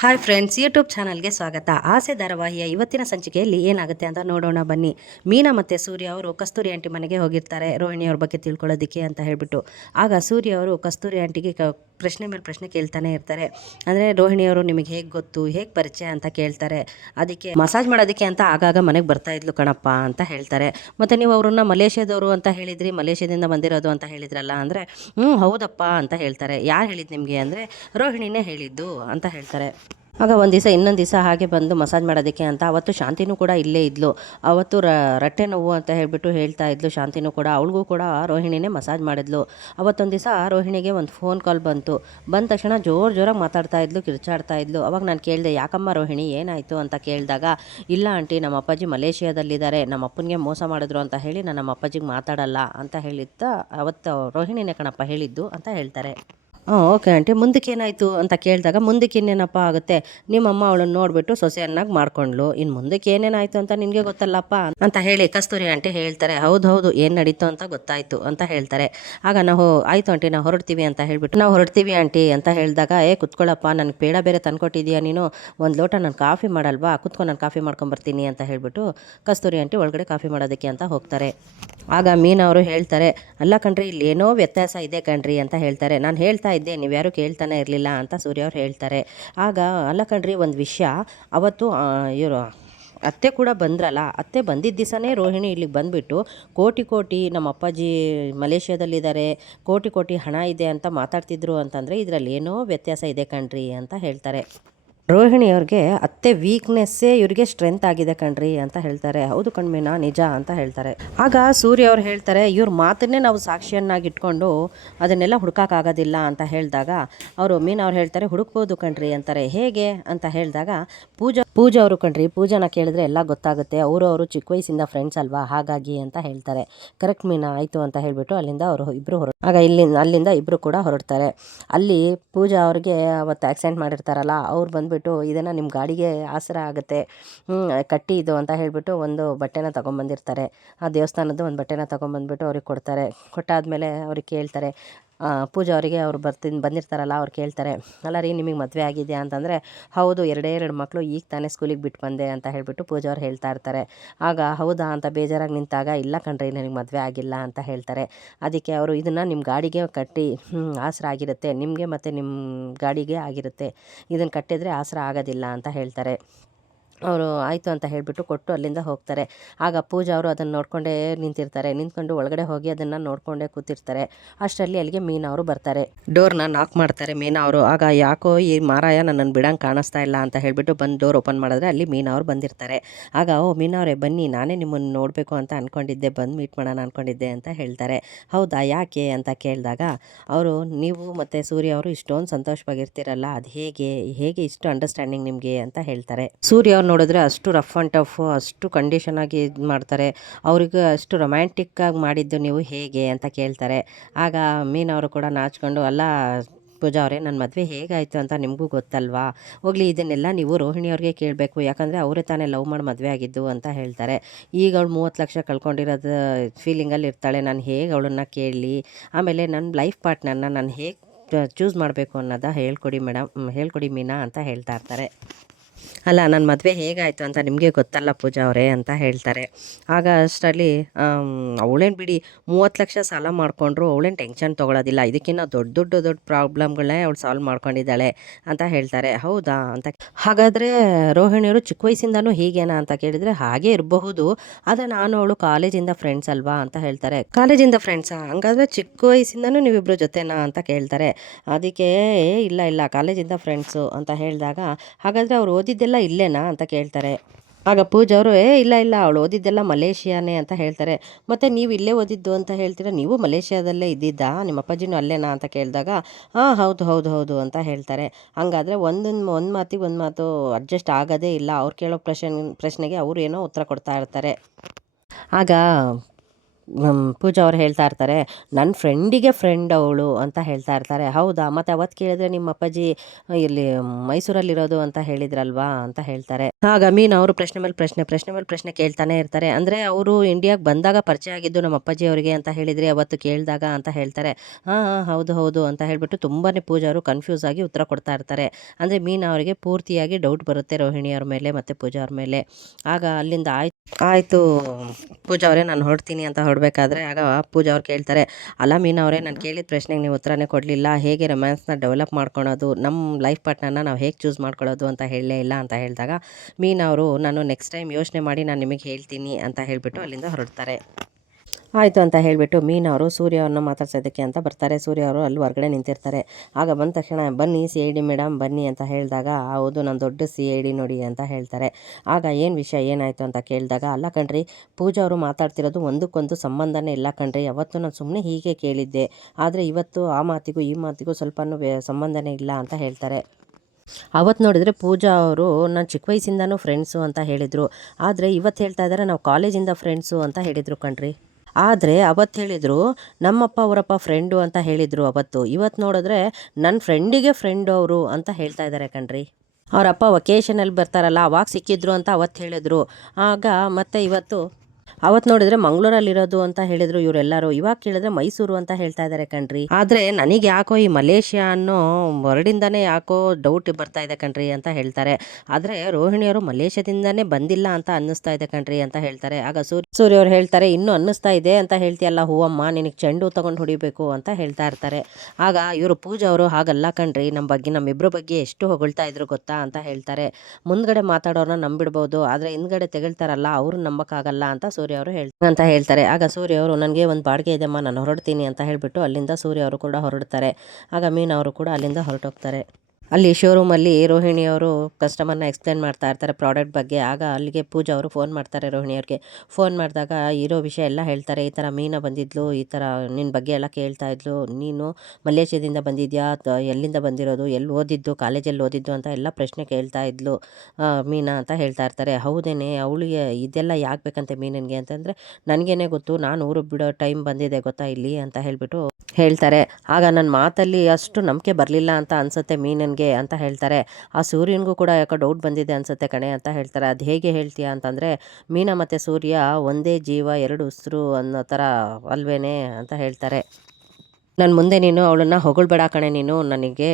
Hi friends YouTube ಚಾನಲ್ಗೆ ಸ್ವಾಗತ. ಆಸೆ ಧಾರಾವಾಹಿಯ ಇವತ್ತಿನ ಸಂಚಿಕೆಯಲ್ಲಿ ಏನಾಗುತ್ತೆ ಅಂತ ನೋಡೋಣ, ಬನ್ನಿ. ಮೀನಾ ಮತ್ತು ಸೂರ್ಯ ಅವರು ಕಸ್ತೂರಿ ಆಂಟಿ ಮನೆಗೆ ಹೋಗಿರ್ತಾರೆ. ರೋಹಿಣಿ ಅವ್ರ ಬಗ್ಗೆ ತಿಳ್ಕೊಳ್ಳೋದಕ್ಕೆ ಅಂತ ಹೇಳಿಬಿಟ್ಟು. ಆಗ ಸೂರ್ಯ ಅವರು ಕಸ್ತೂರಿ ಆಂಟಿಗೆ ಪ್ರಶ್ನೆ ಮೇಲೆ ಪ್ರಶ್ನೆ ಕೇಳ್ತಾನೆ ಇರ್ತಾರೆ. ಅಂದರೆ ರೋಹಿಣಿಯವರು ನಿಮಗೆ ಹೇಗೆ ಗೊತ್ತು? ಹೇಗೆ ಪರಿಚಯ ಅಂತ ಕೇಳ್ತಾರೆ. ಅದಕ್ಕೆ ಮಸಾಜ್ ಮಾಡೋದಕ್ಕೆ ಅಂತ ಆಗಾಗ ಮನೆಗೆ ಬರ್ತಾ ಇದ್ಲು ಕಣಪ್ಪ ಅಂತ ಹೇಳ್ತಾರೆ. ಮತ್ತು ನೀವು ಅವ್ರನ್ನ ಮಲೇಷ್ಯಾದವರು ಅಂತ ಹೇಳಿದ್ರಿ, ಮಲೇಷ್ಯಾದಿಂದ ಬಂದಿರೋದು ಅಂತ ಹೇಳಿದ್ರಲ್ಲ ಅಂದರೆ ಹ್ಞೂ ಹೌದಪ್ಪ ಅಂತ ಹೇಳ್ತಾರೆ. ಯಾರು ಹೇಳಿದ್ದು ನಿಮಗೆ? ಅಂದರೆ ರೋಹಿಣಿನೇ ಹೇಳಿದ್ದು ಅಂತ ಹೇಳ್ತಾರೆ. ಆಗ ಒಂದು ದಿವಸ, ಇನ್ನೊಂದು ದಿವಸ ಹಾಗೆ ಬಂದು ಮಸಾಜ್ ಮಾಡೋದಕ್ಕೆ ಅಂತ ಅವತ್ತು ಶಾಂತಿನೂ ಕೂಡ ಇಲ್ಲೇ ಇದ್ಲು. ಅವತ್ತು ರಟ್ಟೆ ನೋವು ಅಂತ ಹೇಳಿಬಿಟ್ಟು ಹೇಳ್ತಾ ಇದ್ಲು ಶಾಂತಿನೂ ಕೂಡ. ಅವಳಿಗೂ ಕೂಡ ರೋಹಿಣಿನೇ ಮಸಾಜ್ ಮಾಡಿದ್ಲು. ಅವತ್ತೊಂದು ದಿವಸ ರೋಹಿಣಿಗೆ ಒಂದು ಫೋನ್ ಕಾಲ್ ಬಂತು. ಬಂದ ತಕ್ಷಣ ಜೋರು ಜೋರಾಗಿ ಮಾತಾಡ್ತಾ ಇದ್ಲು, ಕಿರ್ಚಾಡ್ತಾ ಇದ್ಲು. ಅವಾಗ ನಾನು ಕೇಳಿದೆ, ಯಾಕಮ್ಮ ರೋಹಿಣಿ, ಏನಾಯಿತು? ಅಂತ ಕೇಳಿದಾಗ, ಇಲ್ಲ ಆಂಟಿ, ನಮ್ಮ ಅಪ್ಪಾಜಿ ಮಲೇಷ್ಯಾದಲ್ಲಿದ್ದಾರೆ ನಮ್ಮ ಅಪ್ಪನಿಗೆ ಮೋಸ ಮಾಡಿದ್ರು ಅಂತ ಹೇಳಿ ನಾನು ನಮ್ಮ ಅಪ್ಪಾಜಿಗೆ ಮಾತಾಡಲ್ಲ ಅಂತ ಹೇಳಿದ್ದ ಅವತ್ತು ರೋಹಿಣಿನೇ ಕಣಪ್ಪ ಹೇಳಿದ್ದು ಅಂತ ಹೇಳ್ತಾರೆ. ಹಾಂ ಓಕೆ ಆಂಟಿ. ಮುಂದಕ್ಕೆ ಏನಾಯಿತು ಅಂತ ಕೇಳಿದಾಗ, ಮುಂದಕ್ಕೆ ಇನ್ನೇನಪ್ಪ ಆಗುತ್ತೆ? ನಿಮ್ಮಮ್ಮ ಅವಳನ್ನು ನೋಡಿಬಿಟ್ಟು ಸೊಸೆಯನ್ನಾಗಿ ಮಾಡ್ಕೊಂಡ್ಲು ಇನ್ನು ಮುಂದಕ್ಕೆ ಏನೇನಾಯಿತು ಅಂತ ನಿನಗೆ ಗೊತ್ತಲ್ಲಪ್ಪ? ಅಂತ ಹೇಳಿ ಕಸ್ತೂರಿ ಆಂಟಿ ಹೇಳ್ತಾರೆ, ಹೌದು ಹೌದು. ಏನು ನಡೀತು ಅಂತ ಗೊತ್ತಾಯಿತು, ಅಂತ ಹೇಳ್ತಾರೆ. ಆಗ ನಾವು, ಆಯಿತು ಆಂಟಿ, ನಾವು ಹೊರಡ್ತೀವಿ ಅಂತ ಹೇಳಿಬಿಟ್ಟು, ನಾವು ಹೊರಡ್ತೀವಿ ಆಂಟಿ, ಅಂತ ಹೇಳಿದಾಗ, ಏ ಕುತ್ಕೊಳ್ಳಪ್ಪ ನನಗೆ ಪೇಡ ಬೇರೆ ತಂದ್ಕೊಟ್ಟಿದ್ಯಾ ನೀನು? ಒಂದು ಲೋಟ ನಾನು ಕಾಫಿ ಮಾಡಲ್ವಾ? ಕುತ್ಕೊಂಡು ನಾನು ಕಾಫಿ ಮಾಡ್ಕೊಂಬರ್ತೀನಿ, ಅಂತ ಹೇಳಿಬಿಟ್ಟು ಕಸ್ತೂರಿ ಆಂಟಿ ಒಳಗಡೆ ಕಾಫಿ ಮಾಡೋದಕ್ಕೆ ಅಂತ ಹೋಗ್ತಾರೆ. ಆಗ ಮೀನವರು ಹೇಳ್ತಾರೆ, ಅಲ್ಲ ಕಣ್ರಿ, ಇಲ್ಲಿ ಏನೋ ವ್ಯತ್ಯಾಸ ಇದೆ ಕಣ್ರಿ, ಅಂತ ಹೇಳ್ತಾರೆ. ನಾನು ಹೇಳ್ತಾ ಇದ್ದೆ ನೀವ್ಯಾರು ಕೇಳ್ತಾನೆ ಇರಲಿಲ್ಲ ಅಂತ ಸೂರ್ಯ ಅವ್ರು ಹೇಳ್ತಾರೆ. ಆಗ, ಅಲ್ಲ ಕಣ್ರಿ, ಒಂದು ವಿಷಯ. ಅವತ್ತು ಇವರು, ಅತ್ತೆ ಕೂಡ ಬಂದ್ರಲ್ಲ, ಅತ್ತೆ ಬಂದಿದ್ದ ದಿವಸನೇ ರೋಹಿಣಿ ಇಲ್ಲಿಗೆ ಬಂದುಬಿಟ್ಟು ಕೋಟಿ ಕೋಟಿ ನಮ್ಮ ಅಪ್ಪಾಜಿ ಮಲೇಷ್ಯಾದಲ್ಲಿದ್ದಾರೆ ಕೋಟಿ ಕೋಟಿ ಹಣ ಇದೆ ಅಂತ ಮಾತಾಡ್ತಿದ್ರು ಅಂತಂದರೆ ಇದರಲ್ಲಿ ಏನೋ ವ್ಯತ್ಯಾಸ ಇದೆ ಕಣ್ರಿ ಅಂತ ಹೇಳ್ತಾರೆ. ರೋಹಿಣಿ ಅವ್ರಿಗೆ ಅತ್ತೆ ವೀಕ್ನೆಸ್ಸೇ ಇವ್ರಿಗೆ ಸ್ಟ್ರೆಂತ್ ಆಗಿದೆ ಕಣ್ರಿ ಅಂತ ಹೇಳ್ತಾರೆ. ಹೌದು ಕಣ್ಮೀನಾ, ನಿಜ ಅಂತ ಹೇಳ್ತಾರೆ. ಆಗ ಸೂರ್ಯ ಅವ್ರು ಹೇಳ್ತಾರೆ, ಇವ್ರ ಮಾತನ್ನೇ ನಾವು ಸಾಕ್ಷಿಯನ್ನಾಗಿ ಇಟ್ಕೊಂಡು ಅದನ್ನೆಲ್ಲ ಹುಡುಕಾಕಾಗೋದಿಲ್ಲ ಅಂತ ಹೇಳಿದಾಗ ಅವರು, ಮೀನಾ ಅವ್ರು ಹೇಳ್ತಾರೆ, ಹುಡುಕ್ಬೋದು ಕಣ್ರಿ ಅಂತಾರೆ. ಹೇಗೆ ಅಂತ ಹೇಳಿದಾಗ, ಪೂಜಾ ಪೂಜಾ ಅವರು ಕಣ್ರಿ, ಪೂಜಾನ ಕೇಳಿದ್ರೆ ಎಲ್ಲ ಗೊತ್ತಾಗುತ್ತೆ. ಅವರು ಅವರು ಚಿಕ್ಕ ವಯಸ್ಸಿಂದ ಫ್ರೆಂಡ್ಸ್ ಅಲ್ವಾ? ಹಾಗಾಗಿ ಅಂತ ಹೇಳ್ತಾರೆ. ಕರೆಕ್ಟ್ ಮೀನಾ, ಆಯಿತು ಅಂತ ಹೇಳಿಬಿಟ್ಟು ಅಲ್ಲಿಂದ ಅವರು ಇಬ್ಬರು ಹೊರ, ಆಗ ಇಲ್ಲಿಂದ ಅಲ್ಲಿಂದ ಇಬ್ಬರು ಕೂಡ ಹೊರಡ್ತಾರೆ. ಅಲ್ಲಿ ಪೂಜಾ ಅವ್ರಿಗೆ ಅವತ್ತು ಆಕ್ಸಿಡೆಂಟ್ ಮಾಡಿರ್ತಾರಲ್ಲ, ಅವ್ರು ಬಂದುಬಿಟ್ಟು ಇದನ್ನು ನಿಮ್ಮ ಗಾಡಿಗೆ ಆಸರ ಆಗುತ್ತೆ. ಕಟ್ಟಿ ಇದು ಅಂತ ಹೇಳಿಬಿಟ್ಟು ಒಂದು ಬಟ್ಟೆನ ತೊಗೊಂಬಂದಿರ್ತಾರೆ. ಆ ದೇವಸ್ಥಾನದ್ದು ಒಂದು ಬಟ್ಟೆನ ತೊಗೊಂಬಂದ್ಬಿಟ್ಟು ಅವ್ರಿಗೆ ಕೊಡ್ತಾರೆ. ಕೊಟ್ಟಾದಮೇಲೆ ಅವ್ರಿಗೆ ಕೇಳ್ತಾರೆ ಪೂಜಾ ಅವರಿಗೆ ಅವ್ರು ಬರ್ತೀನಿ, ಬಂದಿರ್ತಾರಲ್ಲ, ಅವ್ರು ಕೇಳ್ತಾರೆ, ಅಲ್ಲ ರೀ, ನಿಮಗೆ ಮದುವೆ ಆಗಿದೆಯಾ ಅಂತಂದರೆ, ಹೌದು, ಎರಡೇ ಎರಡು ಮಕ್ಕಳು ಈಗ ತಾನೇ ಸ್ಕೂಲಿಗೆ ಬಿಟ್ಟು ಬಂದೆ ಅಂತ ಹೇಳಿಬಿಟ್ಟು ಪೂಜಾ ಅವ್ರು ಹೇಳ್ತಾ ಇರ್ತಾರೆ. ಆಗ ಹೌದಾ ಅಂತ ಬೇಜಾರಾಗಿ ನಿಂತಾಗ, ಇಲ್ಲ ಕಣ್ರಿ, ನನಗೆ ಮದುವೆ ಆಗಿಲ್ಲ ಅಂತ ಹೇಳ್ತಾರೆ. ಅದಕ್ಕೆ ಅವರು ಇದನ್ನು ನಿಮ್ಮ ಗಾಡಿಗೆ ಕಟ್ಟಿ ಆಸರ ಆಗಿರುತ್ತೆ, ನಿಮಗೆ ಮತ್ತು ನಿಮ್ಮ ಗಾಡಿಗೆ ಆಗಿರುತ್ತೆ. ಇದನ್ನು ಕಟ್ಟಿದರೆ ಆಸರ ಆಗೋದಿಲ್ಲ ಅಂತ ಹೇಳ್ತಾರೆ. ಅವರು ಆಯಿತು ಅಂತ ಹೇಳಿಬಿಟ್ಟು ಕೊಟ್ಟು ಅಲ್ಲಿಂದ ಹೋಗ್ತಾರೆ. ಆಗ ಪೂಜಾ ಅವರು ಅದನ್ನು ನೋಡಿಕೊಂಡೇ ನಿಂತಿರ್ತಾರೆ. ನಿಂತ್ಕೊಂಡು ಒಳಗಡೆ ಹೋಗಿ ಅದನ್ನು ನೋಡಿಕೊಂಡೇ ಕೂತಿರ್ತಾರೆ. ಅಷ್ಟರಲ್ಲಿ ಅಲ್ಲಿಗೆ ಮೀನಾ ಅವರು ಬರ್ತಾರೆ. ಡೋರ್ನ ನಾಕ್ ಮಾಡ್ತಾರೆ ಮೀನಾ ಅವರು. ಆಗ ಯಾಕೋ ಈ ಮಾರಾಯ ನನ್ನನ್ನು ಬಿಡಂಗೆ ಕಾಣಿಸ್ತಾ ಇಲ್ಲ ಅಂತ ಹೇಳಿಬಿಟ್ಟು ಬಂದು ಡೋರ್ ಓಪನ್ ಮಾಡಿದ್ರೆ ಅಲ್ಲಿ ಮೀನಾ ಅವರು ಬಂದಿರ್ತಾರೆ. ಆಗ, ಓ, ಮೀನಾ ಅವರೇ, ಬನ್ನಿ. ನಾನೇ ನಿಮ್ಮನ್ನು ನೋಡಬೇಕು ಅಂತ ಅಂದ್ಕೊಂಡಿದ್ದೆ ಬಂದು ಮೀಟ್ ಮಾಡೋಣ ಅಂದ್ಕೊಂಡಿದ್ದೆ ಅಂತ ಹೇಳ್ತಾರೆ. ಹೌದಾ, ಯಾಕೆ ಅಂತ ಕೇಳಿದಾಗ, ಅವರು, ನೀವು ಮತ್ತು ಸೂರ್ಯ ಅವರು ಇಷ್ಟೊಂದು ಸಂತೋಷವಾಗಿರ್ತೀರಲ್ಲ. ಅದು ಹೇಗೆ? ಹೇಗೆ ಇಷ್ಟು ಅಂಡರ್ಸ್ಟ್ಯಾಂಡಿಂಗ್ ನಿಮಗೆ? ಅಂತ ಹೇಳ್ತಾರೆ. ಸೂರ್ಯ ಅವ್ರು ನೋಡಿದ್ರೆ ಅಷ್ಟು ರಫ್ ಆ್ಯಂಡ್ ಟಫ್ ಅಷ್ಟು ಕಂಡೀಷನ್ ಆಗಿ ಇದು ಮಾಡ್ತಾರೆ. ಅವ್ರಿಗೆ ಅಷ್ಟು ರೊಮ್ಯಾಂಟಿಕ್ಕಾಗಿ ಮಾಡಿದ್ದು ನೀವು ಹೇಗೆ ಅಂತ ಕೇಳ್ತಾರೆ. ಆಗ ಮೀನವರು ಕೂಡ ನಾಚ್ಕೊಂಡು, ಅಲ್ಲ ಪೂಜಾ ಅವರೇ ನನ್ನ ಮದುವೆ ಹೇಗಾಯಿತು ಅಂತ ನಿಮಗೂ ಗೊತ್ತಲ್ವಾ? ಹೋಗಲಿ, ಇದನ್ನೆಲ್ಲ ನೀವು ರೋಹಿಣಿ ಅವ್ರಿಗೆ ಕೇಳಬೇಕು. ಯಾಕಂದರೆ ಅವರೇ ತಾನೇ ಲವ್ ಮಾಡಿ ಮದುವೆ ಆಗಿದ್ದು ಅಂತ ಹೇಳ್ತಾರೆ. ಈಗ ಅವಳು ಮೂವತ್ತು ಲಕ್ಷ ಕಳ್ಕೊಂಡಿರೋದು ಫೀಲಿಂಗಲ್ಲಿ ಇರ್ತಾಳೆ. ನಾನು ಹೇಗೆ ಅವಳನ್ನು ಕೇಳಲಿ? ಆಮೇಲೆ ನನ್ನ ಲೈಫ್ ಪಾರ್ಟ್ನರ್ನ ನಾನು ಹೇಗೆ ಚೂಸ್ ಮಾಡಬೇಕು ಅನ್ನೋದ ಹೇಳ್ಕೊಡಿ ಮೇಡಮ್ ಹೇಳ್ಕೊಡಿ ಮೀನಾ ಅಂತ ಹೇಳ್ತಾ ಇರ್ತಾರೆ. ಅಲ್ಲ ನನ್ನ ಮದುವೆ ಹೇಗಾಯಿತು ಅಂತ ನಿಮಗೆ ಗೊತ್ತಲ್ಲ ಪೂಜಾ ಅವರೇ ಅಂತ ಹೇಳ್ತಾರೆ. ಆಗ ಅಷ್ಟರಲ್ಲಿ ಅವಳೇನು ಬಿಡಿ ಮೂವತ್ತು ಲಕ್ಷ ಸಾಲ ಮಾಡಿಕೊಂಡ್ರು ಅವಳೇನು ಟೆನ್ಷನ್ ತೊಗೊಳೋದಿಲ್ಲ ಇದಕ್ಕಿಂತ ದೊಡ್ಡ ದೊಡ್ಡ ದೊಡ್ಡ ಪ್ರಾಬ್ಲಮ್ಗಳನ್ನೇ ಅವಳು ಸಾಲ್ವ್ ಮಾಡ್ಕೊಂಡಿದ್ದಾಳೆ ಅಂತ ಹೇಳ್ತಾರೆ. ಹೌದಾ ಅಂತ ಹಾಗಾದರೆ ರೋಹಿಣಿಯವರು ಚಿಕ್ಕ ವಯಸ್ಸಿಂದನೂ ಹೀಗೇನಾ ಅಂತ ಕೇಳಿದರೆ ಹಾಗೆ ಇರಬಹುದು ಆದರೆ ನಾನು ಅವಳು ಕಾಲೇಜಿಂದ ಫ್ರೆಂಡ್ಸ್ ಅಲ್ವಾ ಅಂತ ಹೇಳ್ತಾರೆ. ಕಾಲೇಜಿಂದ ಫ್ರೆಂಡ್ಸಾ ಹಂಗಾದ್ರೆ ಚಿಕ್ಕ ವಯಸ್ಸಿಂದನೂ ನೀವಿಬ್ಬರು ಜೊತೆನಾ ಅಂತ ಕೇಳ್ತಾರೆ. ಅದಕ್ಕೆ "ಏ, ಇಲ್ಲ ಇಲ್ಲ ಕಾಲೇಜಿಂದ ಫ್ರೆಂಡ್ಸು ಅಂತ ಹೇಳಿದಾಗ ಹಾಗಾದರೆ ಅವ್ರು ಓದಿದ್ದೆಲ್ಲ ಇಲ್ಲೇನಾ ಅಂತ ಕೇಳ್ತಾರೆ. ಆಗ ಪೂಜಾ ಅವರು, ಏ, ಇಲ್ಲ ಇಲ್ಲ, ಅವಳು ಓದಿದ್ದೆಲ್ಲ ಮಲೇಷಿಯಾನೇ ಅಂತ ಹೇಳ್ತಾರೆ. ಮತ್ತು ನೀವು ಇಲ್ಲೇ ಓದಿದ್ದು ಅಂತ ಹೇಳ್ತೀರಾ? ನೀವು ಮಲೇಷಿಯಾದಲ್ಲೇ ಇದ್ದಿದ್ದಾ? ನಿಮ್ಮ ಅಪ್ಪಾಜಿನೂ ಅಲ್ಲೇನಾ? ಅಂತ ಕೇಳಿದಾಗ ಹಾಂ ಹೌದು ಹೌದು ಹೌದು ಅಂತ ಹೇಳ್ತಾರೆ. ಹಂಗಾದರೆ ಒಂದೊಂದು, ಒಂದು ಮಾತಿಗೆ ಒಂದು ಮಾತು ಅಡ್ಜಸ್ಟ್ ಆಗೋದೇ ಇಲ್ಲ. ಅವ್ರು ಕೇಳೋ ಪ್ರಶ್ನೆ, ಪ್ರಶ್ನೆಗೆ ಅವರು ಏನೋ ಉತ್ತರ ಕೊಡ್ತಾ ಇರ್ತಾರೆ. ಆಗ ಪೂಜಾ ಅವ್ರು ಹೇಳ್ತಾ ಇರ್ತಾರೆ ನನ್ನ ಫ್ರೆಂಡಿಗೆ ಫ್ರೆಂಡ್ ಅವಳು ಅಂತ ಹೇಳ್ತಾ ಇರ್ತಾರೆ. ಹೌದಾ? ಮತ್ತು ಅವತ್ತು ಕೇಳಿದ್ರೆ ನಿಮ್ಮ ಅಪ್ಪಾಜಿ, ಇಲ್ಲಿ ಮೈಸೂರಲ್ಲಿರೋದು ಅಂತ ಹೇಳಿದ್ರಲ್ವಾ ಅಂತ ಹೇಳ್ತಾರೆ. ಆಗ ಮೀನ್ ಅವರು ಪ್ರಶ್ನೆ ಮೇಲೆ ಪ್ರಶ್ನೆ ಪ್ರಶ್ನೆ ಮೇಲೆ ಪ್ರಶ್ನೆ ಕೇಳ್ತಾನೆ ಇರ್ತಾರೆ. ಅಂದರೆ ಅವರು ಇಂಡಿಯಾಗೆ ಬಂದಾಗ ಪರಿಚಯ ಆಗಿದ್ದು ನಮ್ಮ ಅಪ್ಪಾಜಿ ಅವರಿಗೆ ಅಂತ ಹೇಳಿದರೆ ಅವತ್ತು ಕೇಳಿದಾಗ ಅಂತ ಹೇಳ್ತಾರೆ. ಹಾಂ ಹಾಂ, ಹೌದು ಹೌದು ಅಂತ ಹೇಳಿಬಿಟ್ಟು ತುಂಬಾ ಪೂಜಾ ಅವರು ಕನ್ಫ್ಯೂಸ್ ಆಗಿ ಉತ್ತರ ಕೊಡ್ತಾ ಇರ್ತಾರೆ. ಅಂದರೆ ಮೀನು ಅವರಿಗೆ ಪೂರ್ತಿಯಾಗಿ ಡೌಟ್ ಬರುತ್ತೆ ರೋಹಿಣಿ ಅವ್ರ ಮೇಲೆ ಮತ್ತು ಪೂಜಾ ಅವ್ರ ಮೇಲೆ. ಆಗ ಅಲ್ಲಿಂದ ಆಯ್ತು, ಆಯಿತು ಪೂಜಾ ಅವರೇ, ನಾನು ಹೊರಡ್ತೀನಿ ಅಂತ ಹೊರಡ್ಬೇಕಾದ್ರೆ ಆಗ ಪೂಜಾ ಅವ್ರು ಕೇಳ್ತಾರೆ, ಅಲ್ಲ ಮೀನು ಅವರೇ, ನಾನು ಕೇಳಿದ ಪ್ರಶ್ನೆಗೆ ನೀವು ಉತ್ತರನೇ ಕೊಡಲಿಲ್ಲ, ಹೇಗೆ ರೊಮ್ಯಾನ್ಸ್ನ ಡೆವಲಪ್ ಮಾಡ್ಕೊಳೋದು ನಮ್ಮ ಲೈಫ್ ಪಾರ್ಟ್ನರ್ನ ನಾವು ಹೇಗೆ ಚೂಸ್ ಮಾಡ್ಕೊಳ್ಳೋದು ಅಂತ ಹೇಳಲೇ ಇಲ್ಲ ಅಂತ ಹೇಳಿದಾಗ, ಮೀನ್ ಅವರು, ನಾನು ನೆಕ್ಸ್ಟ್ ಟೈಮ್ ಯೋಚನೆ ಮಾಡಿ ನಾನು ನಿಮಗೆ ಹೇಳ್ತೀನಿ ಅಂತ ಹೇಳಿಬಿಟ್ಟು ಅಲ್ಲಿಂದ ಹೊರಡ್ತಾರೆ. ಆಯಿತು ಅಂತ ಹೇಳಿಬಿಟ್ಟು ಮೀನವರು ಅವರು ಸೂರ್ಯ ಅವ್ರನ್ನ ಮಾತಾಡ್ಸೋದಕ್ಕೆ ಅಂತ ಬರ್ತಾರೆ. ಸೂರ್ಯ ಅವರು ಅಲ್ಲಿ ಹೊರಗಡೆ ನಿಂತಿರ್ತಾರೆ. ಆಗ ಬಂದ ತಕ್ಷಣ, ಬನ್ನಿ ಸಿ ಐ ಡಿ ಮೇಡಮ್ ಬನ್ನಿ ಅಂತ ಹೇಳಿದಾಗ, ಹೌದು, ನಾನು ದೊಡ್ಡ ಸಿ ಐ ಡಿ ನೋಡಿ ಅಂತ ಹೇಳ್ತಾರೆ. ಆಗ ಏನು ವಿಷಯ, ಏನಾಯಿತು ಅಂತ ಕೇಳಿದಾಗ, ಅಲ್ಲ ಕಣ್ರಿ, ಪೂಜಾ ಅವರು ಮಾತಾಡ್ತಿರೋದು ಒಂದಕ್ಕೊಂದು ಸಂಬಂಧನೇ ಇಲ್ಲ ಕಣ್ರಿ. ಅವತ್ತು ನಾನು ಸುಮ್ಮನೆ ಹೀಗೆ ಕೇಳಿದ್ದೆ. ಆದರೆ ಇವತ್ತು ಆ ಮಾತಿಗೂ, ಈ ಮಾತಿಗೂ ಸ್ವಲ್ಪ ಸಂಬಂಧನೇ ಇಲ್ಲ ಅಂತ ಹೇಳ್ತಾರೆ. ಅವತ್ತು ನೋಡಿದರೆ ಪೂಜಾ ಅವರು, ನಾನು ಚಿಕ್ಕ ವಯಸ್ಸಿಂದನೂ ಫ್ರೆಂಡ್ಸು ಅಂತ ಹೇಳಿದರು. ಆದರೆ ಇವತ್ತು ಹೇಳ್ತಾ ಇದ್ದಾರೆ ನಾವು ಕಾಲೇಜಿಂದ ಫ್ರೆಂಡ್ಸು ಅಂತ ಹೇಳಿದರು ಕಣ್ರಿ. ಆದರೆ ಅವತ್ತು ಹೇಳಿದರು, ನಮ್ಮಪ್ಪ, ಅವರಪ್ಪ ಫ್ರೆಂಡು ಅಂತ ಹೇಳಿದರು ಅವತ್ತು. ಇವತ್ತು ನೋಡಿದ್ರೆ ನನ್ನ ಫ್ರೆಂಡಿಗೆ ಫ್ರೆಂಡು ಅವರು ಅಂತ ಹೇಳ್ತಾ ಇದ್ದಾರೆ ಕಣ್ರಿ. ಅವರಪ್ಪ ವೊಕೇಶನಲ್ಲಿ ಬರ್ತಾರಲ್ಲ, ಅವಾಗ ಸಿಕ್ಕಿದ್ರು ಅಂತ ಅವತ್ತು ಹೇಳಿದರು. ಆಗ ಮತ್ತೆ ಇವತ್ತು ಅವತ್ತು ನೋಡಿದ್ರೆ ಮಂಗಳೂರಲ್ಲಿರೋದು ಅಂತ ಹೇಳಿದ್ರು ಇವರೆಲ್ಲರೂ. ಇವಾಗ ಕೇಳಿದ್ರೆ ಮೈಸೂರು ಅಂತ ಹೇಳ್ತಾ ಇದ್ದಾರೆ ಕಣ್ರಿ. ಆದ್ರೆ ನನಗೆ ಯಾಕೋ ಈ ಮಲೇಷ್ಯಾ ಅನ್ನೋ ವರ್ಡಿಂದಾನೇ ಯಾಕೋ ಡೌಟ್ ಬರ್ತಾ ಇದೆ ಕಣ್ರಿ ಅಂತ ಹೇಳ್ತಾರೆ. ಆದ್ರೆ ರೋಹಿಣಿಯವರು ಮಲೇಷ್ಯಾದಿಂದಾನೇ ಬಂದಿಲ್ಲ ಅಂತ ಅನ್ನಿಸ್ತಾ ಇದೆ ಕಣ್ರಿ ಅಂತ ಹೇಳ್ತಾರೆ. ಆಗ ಸೂರ್ಯ ಸೂರ್ಯ ಅವ್ರು ಹೇಳ್ತಾರೆ, ಇನ್ನೂ ಅನ್ನಿಸ್ತಾ ಇದೆ ಅಂತ ಹೇಳ್ತೀಯಲ್ಲ, ಹೂವಮ್ಮ, ನಿನಗೆ ಚೆಂಡು ತಗೊಂಡು ಹೊಡಿಬೇಕು ಅಂತ ಹೇಳ್ತಾ ಇರ್ತಾರೆ. ಆಗ ಇವರು ಪೂಜಾ ಅವರು, ಹಾಗಲ್ಲ ಕಣ್ರಿ ನಮ್ಮ ಬಗ್ಗೆ ನಮ್ಮಿಬ್ಬರ ಬಗ್ಗೆ ಎಷ್ಟು ಹೊಗಳ್ತಾ ಇದ್ರು ಗೊತ್ತಾ? ಅಂತ ಹೇಳ್ತಾರೆ. ಮುಂದ್ಗಡೆ ಮಾತಾಡೋರನ್ನ ನಂಬಿಡ್ಬೋದು, ಆದ್ರೆ ಹಿಂದ್ಗಡೆ ತೆಗಳ್ತಾರಲ್ಲ ಅವ್ರು ನಂಬಕ್ಕಾಗಲ್ಲ ಅಂತ ಸೂರ್ಯ ಅವರು ಹೇಳ್ತಾರೆ ಅಂತ ಹೇಳ್ತಾರೆ. ಆಗ ಸೂರ್ಯ ಅವರು, ನನಗೆ ಒಂದು ಬಾಡಿಗೆ ಇದೆಮ್ಮ ನಾನು ಹೊರಡ್ತೀನಿ ಅಂತ ಹೇಳಿಬಿಟ್ಟು ಅಲ್ಲಿಂದ ಸೂರ್ಯ ಅವರು ಕೂಡ ಹೊರಡ್ತಾರೆ. ಆಗ ಮೀನ್ ಅವರು ಕೂಡ ಅಲ್ಲಿಂದ ಹೊರಟೋಗ್ತಾರೆ. ಅಲ್ಲಿ ಶೋರೂಮಲ್ಲಿ ರೋಹಿಣಿ ಅವರು ಕಸ್ಟಮರ್ನ ಎಕ್ಸ್ಪ್ಲೇನ್ ಮಾಡ್ತಾ ಇರ್ತಾರೆ ಪ್ರಾಡಕ್ಟ್ ಬಗ್ಗೆ. ಆಗ ಅಲ್ಲಿಗೆ ಪೂಜಾ ಅವರು ಫೋನ್ ಮಾಡ್ತಾರೆ ರೋಹಿಣಿ ಅವ್ರಿಗೆ. ಫೋನ್ ಮಾಡಿದಾಗ ಇರೋ ವಿಷಯ ಎಲ್ಲ ಹೇಳ್ತಾರೆ. ಈ ಥರ ಮೀನ ಬಂದಿದ್ಲು, ಈ ಥರ ನಿನ್ನ ಬಗ್ಗೆ ಎಲ್ಲ ಕೇಳ್ತಾ ಇದ್ಲು. ನೀನು ಮಲೇಷ್ಯಾದಿಂದ ಬಂದಿದ್ಯಾ? ಅಥವಾ ಎಲ್ಲಿಂದ ಬಂದಿರೋದು? ಎಲ್ಲಿ ಓದಿದ್ದು? ಕಾಲೇಜಲ್ಲಿ ಓದಿದ್ದು ಅಂತ ಎಲ್ಲ ಪ್ರಶ್ನೆ ಕೇಳ್ತಾ ಇದ್ಲು. ಮೀನಾ ಅಂತ ಹೇಳ್ತಾ ಇರ್ತಾರೆ. ಹೌದೇನೆ, ಅವಳಿಗೆ ಇದೆಲ್ಲ ಯಾಕೆ ಬೇಕಂತೆ ಮೀನಿಗೆ ಅಂತಂದರೆ, ನನಗೇನೆ ಗೊತ್ತು, ನಾನು ಊರು ಬಿಡೋ ಟೈಮ್ ಬಂದಿದೆ ಗೊತ್ತಾ ಇಲ್ಲಿ ಅಂತ ಹೇಳಿಬಿಟ್ಟು ಹೇಳ್ತಾರೆ. ಆಗ ನನ್ನ ಮಾತಲ್ಲಿ ಅಷ್ಟು ನಂಬಿಕೆ ಬರಲಿಲ್ಲ ಅಂತ ಅನ್ಸುತ್ತೆ ಮೀನನ್ಗೆ ಅಂತ ಹೇಳ್ತಾರೆ. ಆ ಸೂರ್ಯನಿಗೂ ಕೂಡ ಯಾಕೋ ಡೌಟ್ ಬಂದಿದೆ ಅನ್ಸುತ್ತೆ ಕಣೆ ಅಂತ ಹೇಳ್ತಾರೆ. ಅದು ಹೇಗೆ ಹೇಳ್ತೀಯಾ ಅಂತಂದರೆ, ಮೀನ ಮತ್ತು ಸೂರ್ಯ ಒಂದೇ ಜೀವ, ಎರಡು ಉಸಿರು ಅನ್ನೋ ಥರ ಅಲ್ವೇನೆ ಅಂತ ಹೇಳ್ತಾರೆ. ನನ್ನ ಮುಂದೆ ನೀನು ಅವಳನ್ನು ಹೊಗಳ್ಬೇಡ ಕಣೆ ನೀನು. ನನಗೆ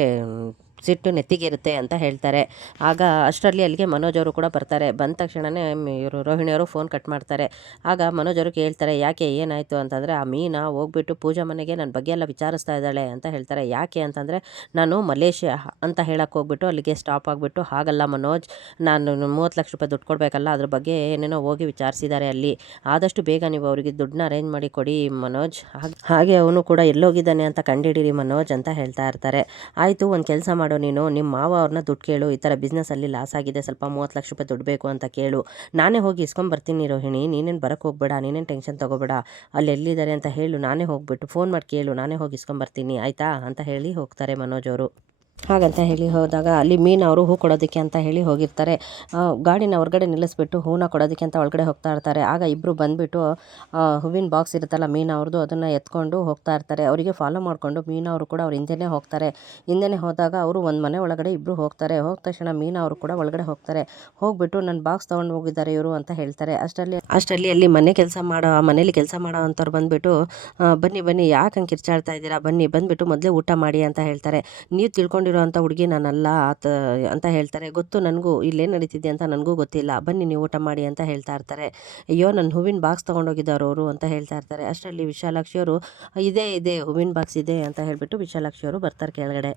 ಸಿಟ್ಟು ನೆತ್ತಿಗೇರುತ್ತೆ ಅಂತ ಹೇಳ್ತಾರೆ. ಆಗ ಅಷ್ಟರಲ್ಲಿ ಅಲ್ಲಿಗೆ ಮನೋಜ್ ಅವರು ಕೂಡ ಬರ್ತಾರೆ. ಬಂದ ತಕ್ಷಣವೇ ಇವರು ರೋಹಿಣಿಯವರು ಫೋನ್ ಕಟ್ ಮಾಡ್ತಾರೆ. ಆಗ ಮನೋಜ್ ಅವರು ಕೇಳ್ತಾರೆ, ಯಾಕೆ ಏನಾಯಿತು? ಅಂತಂದರೆ, ಆ ಮೀನಾ ಹೋಗ್ಬಿಟ್ಟು ಪೂಜಾ ಮನೆಗೆ ನನ್ನ ಬಗ್ಗೆ ಎಲ್ಲ ವಿಚಾರಿಸ್ತಾ ಇದ್ದಾಳೆ ಅಂತ ಹೇಳ್ತಾರೆ. ಯಾಕೆ ಅಂತಂದರೆ, ನಾನು ಮಲೇಷ್ಯಾ ಅಂತ ಹೇಳಕ್ಕೆ ಹೋಗ್ಬಿಟ್ಟು ಅಲ್ಲಿಗೆ ಸ್ಟಾಪ್ ಆಗಿಬಿಟ್ಟು, ಹಾಗಲ್ಲ ಮನೋಜ್, ನಾನು ಮೂವತ್ತು ಲಕ್ಷ ರೂಪಾಯಿ ದುಡ್ಡು ಕೊಡಬೇಕಲ್ಲ, ಅದ್ರ ಬಗ್ಗೆ ಏನೇನೋ ಹೋಗಿ ವಿಚಾರಿಸಿದ್ದಾರೆ ಅಲ್ಲಿ. ಆದಷ್ಟು ಬೇಗ ನೀವು ಅವರಿಗೆ ದುಡ್ಡನ್ನ ಅರೇಂಜ್ ಮಾಡಿ ಕೊಡಿ ಮನೋಜ್. ಹಾಗ್- ಅವನು ಕೂಡ ಎಲ್ಲೋಗಿದ್ದಾನೆ ಅಂತ ಕಂಡಿಡೀರಿ ಮನೋಜ್ ಅಂತ ಹೇಳ್ತಾ ಇರ್ತಾರೆ. ಆಯಿತು, ಒಂದು ಕೆಲಸ ಮಾಡು. ನೀನು ನಿಮ್ಮ ಮಾವ ಅವ್ರನ್ನ ದುಡ್ಡು ಕೇಳು, ಈ ಥರ ಬಿಸ್ನೆಸ್ಸಲ್ಲಿ ಲಾಸ್ ಆಗಿದೆ, ಸ್ವಲ್ಪ ಮೂವತ್ತು ಲಕ್ಷ ರೂಪಾಯಿ ದುಡ್ಡು ಬೇಕು ಅಂತ ಕೇಳು. ನಾನೇ ಹೋಗಿ ಇಸ್ಕೊಂಬರ್ತೀನಿ ರೋಹಿಣಿ, ನೀನೇನು ಬರೋಕ್ಕೆ ಹೋಗ್ಬೇಡ, ನೀನೇನು ಟೆನ್ಷನ್ ತೊಗೋಬೇಡ, ಅಲ್ಲಿ ಎಲ್ಲಿದ್ದಾರೆ ಅಂತ ಹೇಳು, ನಾನೇ ಹೋಗ್ಬಿಟ್ಟು ಫೋನ್ ಮಾಡಿ ಕೇಳು, ನಾನೇ ಹೋಗಿ ಇಸ್ಕೊಂಬರ್ತೀನಿ ಆಯಿತಾ? ಅಂತ ಹೇಳಿ ಹೋಗ್ತಾರೆ ಮನೋಜ್ ಅವರು. ಹಾಗಂತ ಹೇಳಿ ಹೋದಾಗ ಅಲ್ಲಿ ಮೀನು ಅವರು ಹೂ ಕೊಡೋದಕ್ಕೆ ಅಂತ ಹೇಳಿ ಹೋಗಿರ್ತಾರೆ. ಗಾಡಿನ ಹೊರಗಡೆ ನಿಲ್ಲಿಸ್ಬಿಟ್ಟು ಹೂನ ಕೊಡೋದಕ್ಕೆ ಅಂತ ಒಳಗಡೆ ಹೋಗ್ತಾ ಇರ್ತಾರೆ. ಆಗ ಇಬ್ಬರು ಬಂದುಬಿಟ್ಟು ಹೂವಿನ ಬಾಕ್ಸ್ ಇರುತ್ತಲ್ಲ ಮೀನು ಅವ್ರದ್ದು ಅದನ್ನು ಎತ್ಕೊಂಡು ಹೋಗ್ತಾ ಇರ್ತಾರೆ. ಅವರಿಗೆ ಫಾಲೋ ಮಾಡಿಕೊಂಡು ಮೀನು ಅವರು ಕೂಡ ಅವ್ರ ಹಿಂದೆನೇ ಹೋಗ್ತಾರೆ. ಹಿಂದೆನೇ ಹೋದಾಗ ಅವರು ಒಂದು ಮನೆ ಒಳಗಡೆ ಇಬ್ಬರು ಹೋಗ್ತಾರೆ. ಹೋದ ತಕ್ಷಣ ಮೀನು ಅವರು ಕೂಡ ಒಳಗಡೆ ಹೋಗ್ತಾರೆ. ಹೋಗ್ಬಿಟ್ಟು ನನ್ನ ಬಾಕ್ಸ್ ತೊಗೊಂಡು ಹೋಗಿದ್ದಾರೆ ಇವರು ಅಂತ ಹೇಳ್ತಾರೆ. ಅಷ್ಟರಲ್ಲಿ ಅಷ್ಟರಲ್ಲಿ ಅಲ್ಲಿ ಮನೆ ಕೆಲಸ ಮಾಡೋ, ಮನೇಲಿ ಕೆಲಸ ಮಾಡೋ ಅಂಥವ್ರು ಬಂದುಬಿಟ್ಟು ಬನ್ನಿ ಬನ್ನಿ, ಯಾಕೆ ಹಂಗೆ ಕಿರ್ಚಾಡ್ತಾ ಇದ್ದೀರಾ? ಬನ್ನಿ, ಬಂದುಬಿಟ್ಟು ಮೊದಲೇ ಊಟ ಮಾಡಿ ಅಂತ ಹೇಳ್ತಾರೆ. ನೀವು ತಿಳ್ಕೊಂಡಿರೋ ಅಂಥ ಹುಡುಗಿ ನಾನಲ್ಲ ಆತ ಅಂತ ಹೇಳ್ತಾರೆ. ಗೊತ್ತು, ನನಗೂ ಇಲ್ಲೇನು ನಡೀತಿದೆ ಅಂತ ನನಗೂ ಗೊತ್ತಿಲ್ಲ. ಬನ್ನಿ, ನೀವು ಊಟ ಮಾಡಿ ಅಂತ ಹೇಳ್ತಾ ಇರ್ತಾರೆ. ಅಯ್ಯೋ ನನ್ನ ಹೂವಿನ ಬಾಕ್ಸ್ ತೊಗೊಂಡೋಗಿದ್ದಾರೆ ಅವರು ಅಂತ ಹೇಳ್ತಾ ಇರ್ತಾರೆ. ಅಷ್ಟರಲ್ಲಿ ವಿಶಾಲಾಕ್ಷಿಯವರು ಇದೆ ಇದೆ, ಹೂವಿನ ಬಾಕ್ಸ್ ಇದೆ ಅಂತ ಹೇಳಿಬಿಟ್ಟು ವಿಶಾಲಾಕ್ಷಿ ಅವರು ಬರ್ತಾರೆ ಕೆಳಗಡೆ.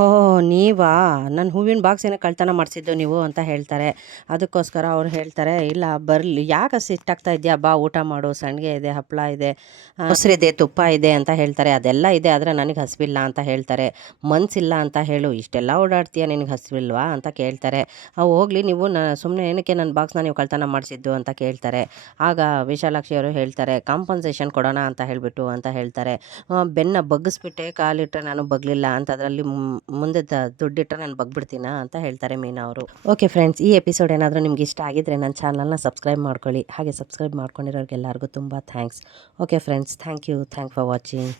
ಓ, ನೀವಾ? ನನ್ನ ಹೂವಿನ ಬಾಕ್ಸ್ ಏನೋ ಕಳ್ತನ ಮಾಡಿಸಿದ್ದು ನೀವು ಅಂತ ಹೇಳ್ತಾರೆ. ಅದಕ್ಕೋಸ್ಕರ ಅವ್ರು ಹೇಳ್ತಾರೆ, ಇಲ್ಲ, ಬರಲಿ. ಯಾಕೆ ಸಿಟ್ಟಾಗ್ತಾ ಇದೆಯಾ? ಬಾ, ಊಟ ಮಾಡು. ಸಂಡಿಗೆ ಇದೆ ಹಪ್ಪಳ ಇದೆ ಮೊಸರಿದೆ ತುಪ್ಪ ಇದೆ ಅಂತ ಹೇಳ್ತಾರೆ. ಅದೆಲ್ಲ ಇದೆ, ಆದರೆ ನನಗೆ ಹಸಿವಿಲ್ಲ ಅಂತ ಹೇಳ್ತಾರೆ. ಮನಸ್ಸಿಲ್ಲ ಅಂತ ಹೇಳು, ಇಷ್ಟೆಲ್ಲ ಓಡಾಡ್ತೀಯ, ನಿನಗೆ ಹಸಿವಿಲ್ವಾ ಅಂತ ಕೇಳ್ತಾರೆ. ಹೋಗಲಿ, ನೀವು ನ ಸುಮ್ಮನೆ ಏನಕ್ಕೆ ನನ್ನ ಬಾಕ್ಸ್ನ ನೀವು ಕಳ್ತನ ಮಾಡಿಸಿದ್ದು? ಅಂತ ಕೇಳ್ತಾರೆ. ಆಗ ವಿಶಾಲಾಕ್ಷಿ ಅವರು ಹೇಳ್ತಾರೆ ಕಾಂಪನ್ಸೇಷನ್ ಕೊಡೋಣ ಅಂತ ಹೇಳಿಬಿಟ್ಟು, ಅಂತ ಹೇಳ್ತಾರೆ. ಬೆನ್ನ ಬಗ್ಗಿಸ್ಬಿಟ್ಟೆ ಕಾಲಿಟ್ಟರೆ ನಾನು ಬಗ್ಲಿಲ್ಲ ಅಂತ ಅದರಲ್ಲಿ ಮುಂದೆ ದುಡ್ಡಿಟ್ಟರೆ ನಾನು ಬಗ್ಬಿಡ್ತೀನ? ಅಂತ ಹೇಳ್ತಾರೆ ಮೀನಾ ಅವರು. ಓಕೆ ಫ್ರೆಂಡ್ಸ್, ಈ ಎಪಿಸೋಡ್ ಏನಾದರೂ ನಿಮ್ಗೆ ಇಷ್ಟ ಆಗಿದ್ರೆ ನನ್ನ ಚಾನಲ್ನ ಸಬ್ಸ್ಕ್ರೈಬ್ ಮಾಡ್ಕೊಳ್ಳಿ. ಹಾಗೆ ಸಬ್ಸ್ಕ್ರೈಬ್ ಮಾಡ್ಕೊಂಡಿರೋರಿಗೆಲ್ಲರಿಗೂ ತುಂಬ thanks. Okay friends, thank you, thank for watching.